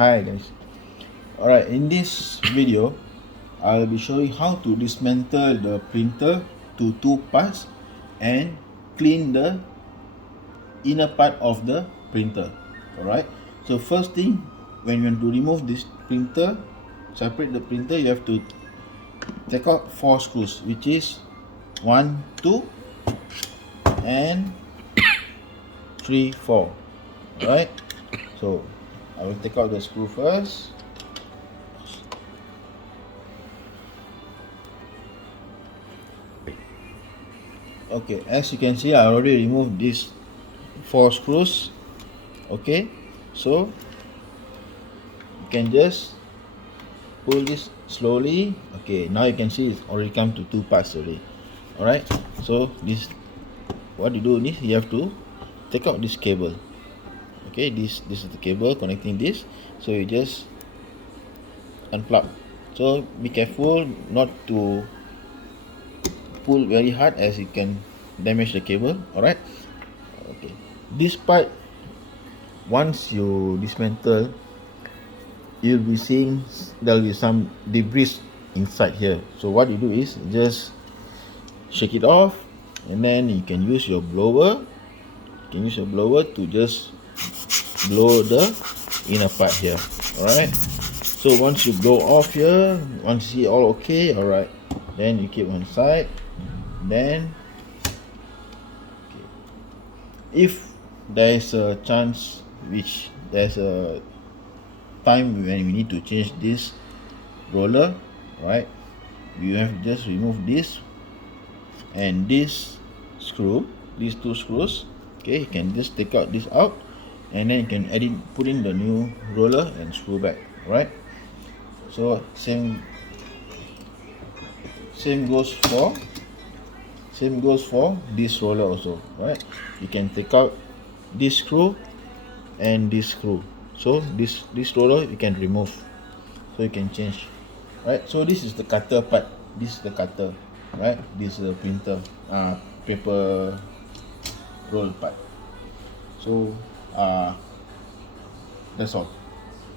Hi guys. Alright, in this video I'll be showing how to dismantle the printer to two parts and clean the inner part of the printer. Alright, so first thing, when you want to remove this printer, separate the printer, you have to take out 4 screws, which is 1, 2 and 3, 4. Alright, so I will take out the screw first. Okay, as you can see, I already removed these 4 screws. Okay, so you can just pull this slowly. Okay, now you can see it's already come to 2 parts already. Alright, so this, what you do is you have to take out this cable. Okay, this is the cable connecting this, so you just unplug. So be careful not to pull very hard, as you can damage the cable. Alright, okay, this part, once you dismantle, you'll be seeing there'll be some debris inside here. So what you do is just shake it off, and then you can use your blower. To just blow the inner part here. Alright, so once you blow off here, once you see all okay, alright, then you keep on side. Then okay, if there is a chance, which there's a time when we need to change this roller, right, we have to just remove this and this screw, these 2 screws. Okay, you can just take out this out, and then you can put in the new roller and screw back. Right, so same goes for this roller also. Right, you can take out this screw and this screw, so this roller you can remove, so you can change. Right, so this is the cutter part, this is the cutter, right, this is the printer paper roll part. So that's all.